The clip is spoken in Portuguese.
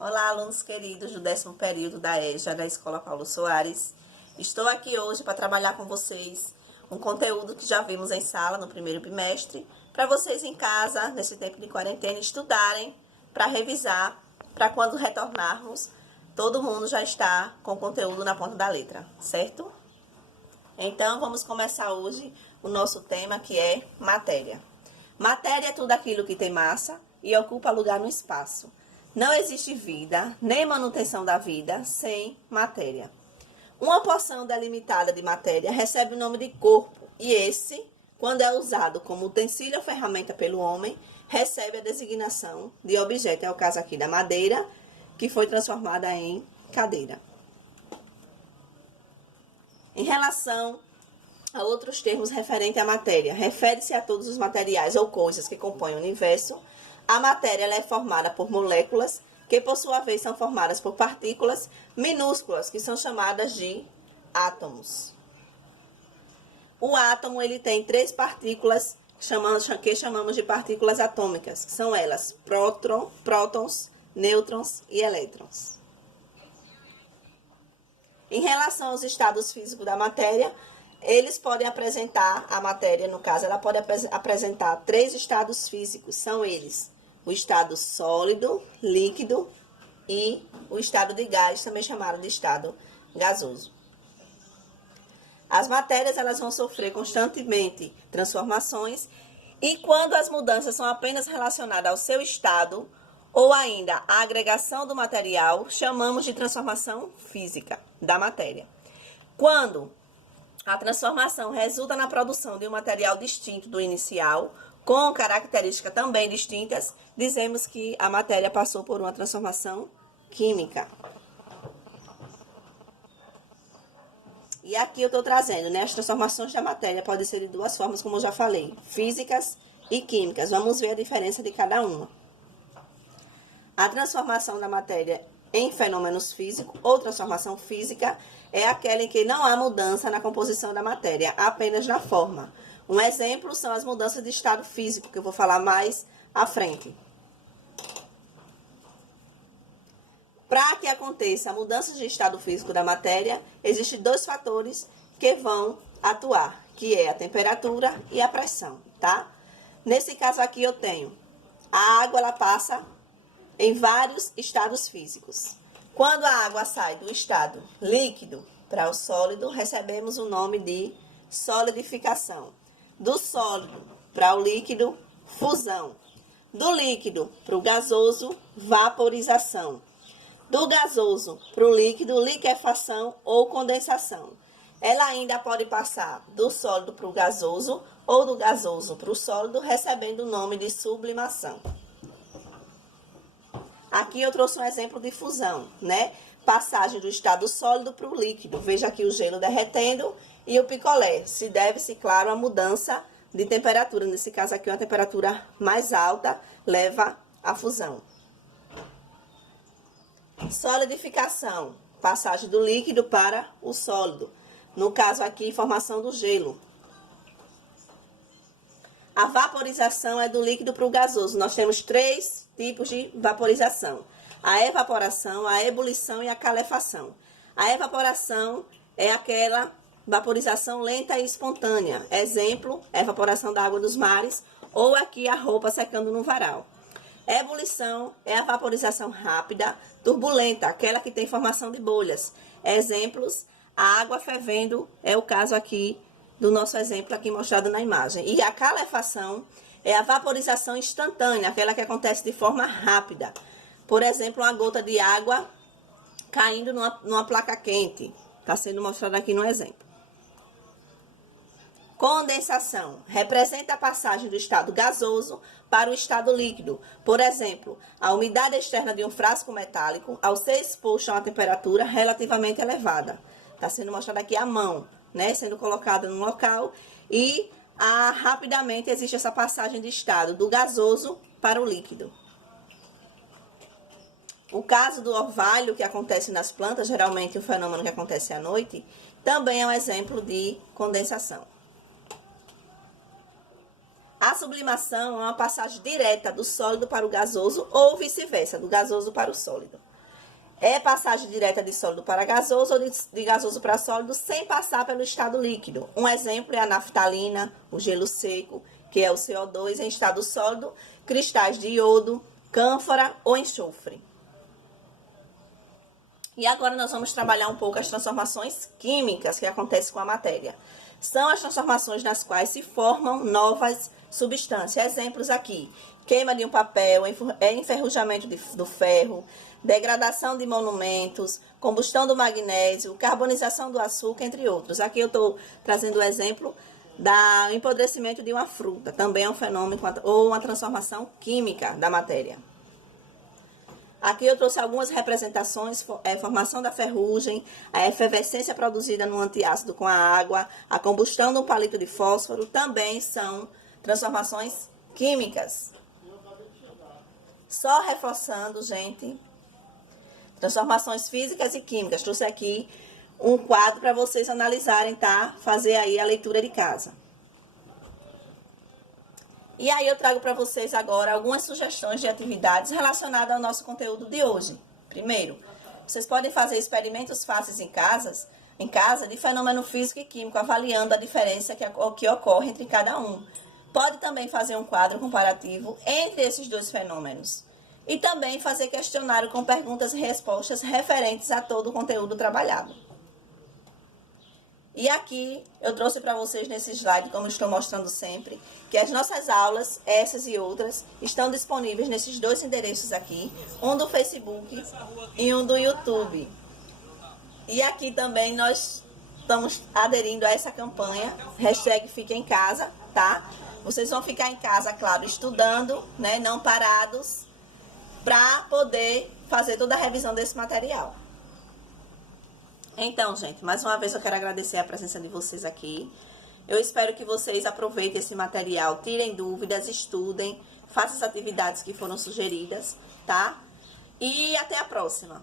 Olá, alunos queridos do 10º período da EJA, da Escola Paulo Soares. Estou aqui hoje para trabalhar com vocês um conteúdo que já vimos em sala no primeiro bimestre, para vocês em casa, nesse tempo de quarentena, estudarem, para revisar, para quando retornarmos, todo mundo já está com o conteúdo na ponta da letra, certo? Então, vamos começar hoje o nosso tema, que é matéria. Matéria é tudo aquilo que tem massa e ocupa lugar no espaço. Não existe vida, nem manutenção da vida, sem matéria. Uma porção delimitada de matéria recebe o nome de corpo, e esse, quando é usado como utensílio ou ferramenta pelo homem, recebe a designação de objeto. É o caso aqui da madeira, que foi transformada em cadeira. Em relação a outros termos referentes à matéria, refere-se a todos os materiais ou coisas que compõem o universo. A matéria ela é formada por moléculas, que por sua vez são formadas por partículas minúsculas, que são chamadas de átomos. O átomo ele tem 3 partículas que chamamos de partículas atômicas, que são elas prótons, nêutrons e elétrons. Em relação aos estados físicos da matéria, eles podem apresentar, a matéria no caso, ela pode apresentar 3 estados físicos, são eles: o estado sólido, líquido e o estado de gás, também chamado de estado gasoso. As matérias elas vão sofrer constantemente transformações e quando as mudanças são apenas relacionadas ao seu estado ou ainda a agregação do material, chamamos de transformação física da matéria. Quando a transformação resulta na produção de um material distinto do inicial, com características também distintas, dizemos que a matéria passou por uma transformação química. E aqui eu estou trazendo, né, as transformações da matéria podem ser de 2 formas, como eu já falei, físicas e químicas. Vamos ver a diferença de cada uma. A transformação da matéria em fenômenos físicos ou transformação física é aquela em que não há mudança na composição da matéria, apenas na forma. Um exemplo são as mudanças de estado físico, que eu vou falar mais à frente. Para que aconteça a mudança de estado físico da matéria, existem 2 fatores que vão atuar, que é a temperatura e a pressão, tá? Nesse caso aqui eu tenho a água, ela passa em vários estados físicos. Quando a água sai do estado líquido para o sólido, recebemos o nome de solidificação. Do sólido para o líquido, fusão. Do líquido para o gasoso, vaporização. Do gasoso para o líquido, liquefação ou condensação. Ela ainda pode passar do sólido para o gasoso ou do gasoso para o sólido, recebendo o nome de sublimação. Aqui eu trouxe um exemplo de fusão, né? Passagem do estado sólido para o líquido. Veja aqui o gelo derretendo e o picolé. Se deve-se, claro, a mudança de temperatura. Nesse caso aqui, uma temperatura mais alta leva à fusão. Solidificação. Passagem do líquido para o sólido. No caso aqui, formação do gelo. A vaporização é do líquido para o gasoso. Nós temos 3 tipos de vaporização: a evaporação, a ebulição e a calefação. A evaporação é aquela vaporização lenta e espontânea. Exemplo, evaporação da água dos mares ou aqui a roupa secando no varal. Ebulição é a vaporização rápida, turbulenta, aquela que tem formação de bolhas. Exemplos, a água fervendo é o caso aqui do nosso exemplo aqui mostrado na imagem. E a calefação é a vaporização instantânea, aquela que acontece de forma rápida. Por exemplo, uma gota de água caindo numa placa quente. Está sendo mostrado aqui no exemplo. Condensação representa a passagem do estado gasoso para o estado líquido. Por exemplo, a umidade externa de um frasco metálico, ao ser exposto a uma temperatura relativamente elevada. Está sendo mostrado aqui a mão, né, sendo colocada no local e rapidamente existe essa passagem de estado do gasoso para o líquido. O caso do orvalho que acontece nas plantas, geralmente um fenômeno que acontece à noite, também é um exemplo de condensação. A sublimação é uma passagem direta do sólido para o gasoso ou vice-versa, do gasoso para o sólido. É passagem direta de sólido para gasoso ou de gasoso para sólido sem passar pelo estado líquido. Um exemplo é a naftalina, o gelo seco, que é o CO2 em estado sólido, cristais de iodo, cânfora ou enxofre. E agora nós vamos trabalhar um pouco as transformações químicas que acontecem com a matéria. São as transformações nas quais se formam novas substâncias. Exemplos aqui: queima de um papel, enferrujamento do ferro, degradação de monumentos, combustão do magnésio, carbonização do açúcar, entre outros. Aqui eu estou trazendo o exemplo do empodrecimento de uma fruta. Também é um fenômeno ou uma transformação química da matéria. Aqui eu trouxe algumas representações, formação da ferrugem, a efervescência produzida no antiácido com a água, a combustão de um palito de fósforo, também são transformações químicas. Só reforçando, gente, transformações físicas e químicas. Trouxe aqui um quadro para vocês analisarem, tá? Fazer aí a leitura de casa. E aí eu trago para vocês agora algumas sugestões de atividades relacionadas ao nosso conteúdo de hoje. Primeiro, vocês podem fazer experimentos fáceis em casa de fenômeno físico e químico, avaliando a diferença que ocorre entre cada um. Pode também fazer um quadro comparativo entre esses dois fenômenos. E também fazer questionário com perguntas e respostas referentes a todo o conteúdo trabalhado. E aqui eu trouxe para vocês nesse slide, como estou mostrando sempre, que as nossas aulas, essas e outras, estão disponíveis nesses dois endereços aqui, um do Facebook e um do YouTube. E aqui também nós estamos aderindo a essa campanha, #Fique em Casa, tá? Vocês vão ficar em casa, claro, estudando, né, não parados, para poder fazer toda a revisão desse material. Então, gente, mais uma vez eu quero agradecer a presença de vocês aqui. Eu espero que vocês aproveitem esse material, tirem dúvidas, estudem, façam as atividades que foram sugeridas, tá? E até a próxima!